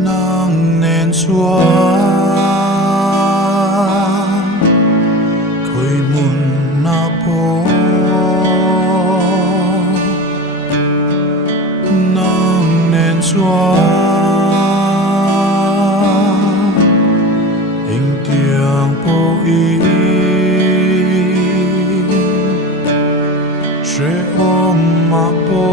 nang nen chuan khoi mun na po nang nen chuan eng tiang po i tre om ma po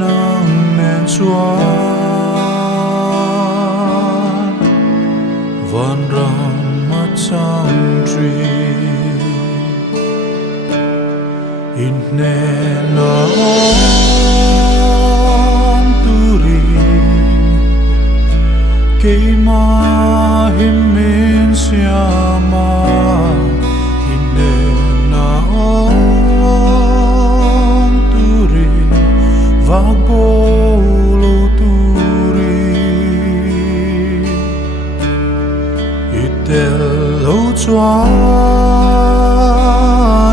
nang nen chuan van ram ma chang tri in ne na om turi ke ma him min siama in ne na om turi Vagolo turi Itelo chuan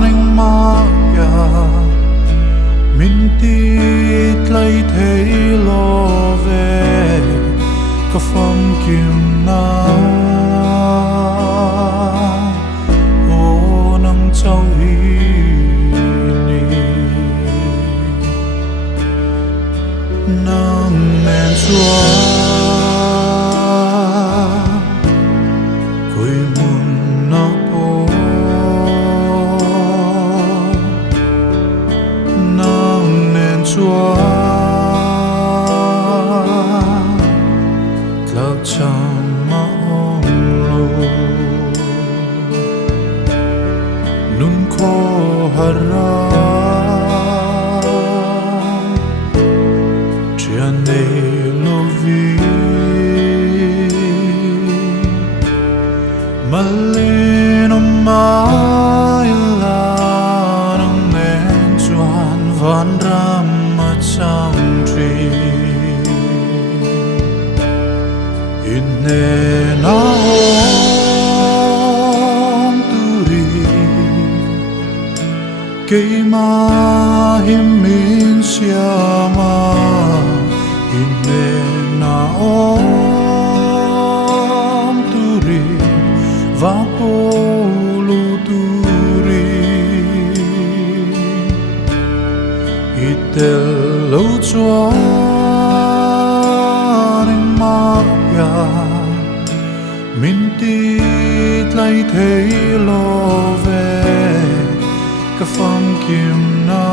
eng maya Mintit lai thei lo ve Ka fam kim na O nang chau hi nang nen chuan khoi mun na po nang nen chuan tlak cham ma om lo nun kho hara ne lovi malino mai la nang nen chuan van ram ma chang tri in ne na om turi ke ma him min siama Inne na om turi vapolu turi Itelo chuan eng maya Mintit lai thei lo ve ka fam kim na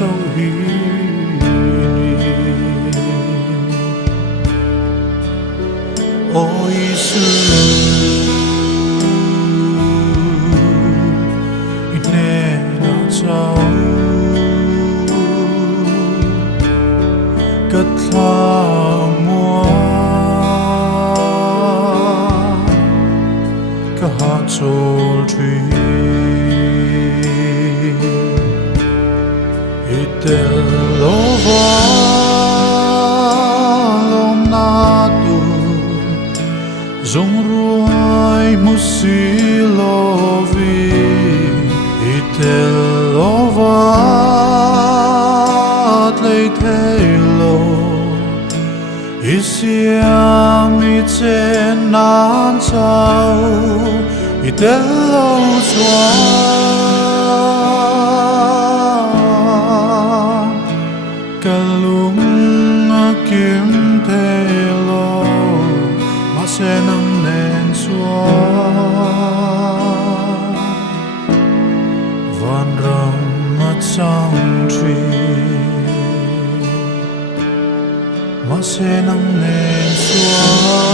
châu hi ôi sư nè na châu cất la mua cả hạt trôi trì Itelo valom natu Zong ruai musilovi Itelo vat leitelo Isiam itchen nan chau Itelo chuan Kalung akim telo Masenam nen chuan Van ram ma chang tri Masenam nen chuan